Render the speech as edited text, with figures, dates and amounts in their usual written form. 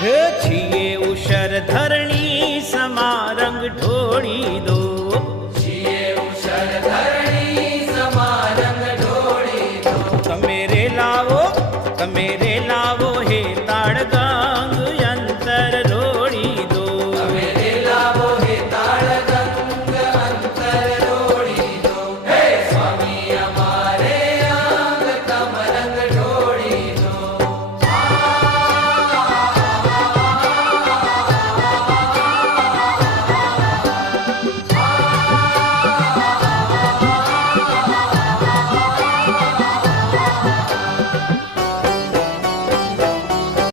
હે છીએ ઉષર ધરણી સમા રંગ ઢોળી દો, છીએ ઉષર ધરણી સમા રંગ ઢોળી દો. તમે રે લાવો હે તાળગા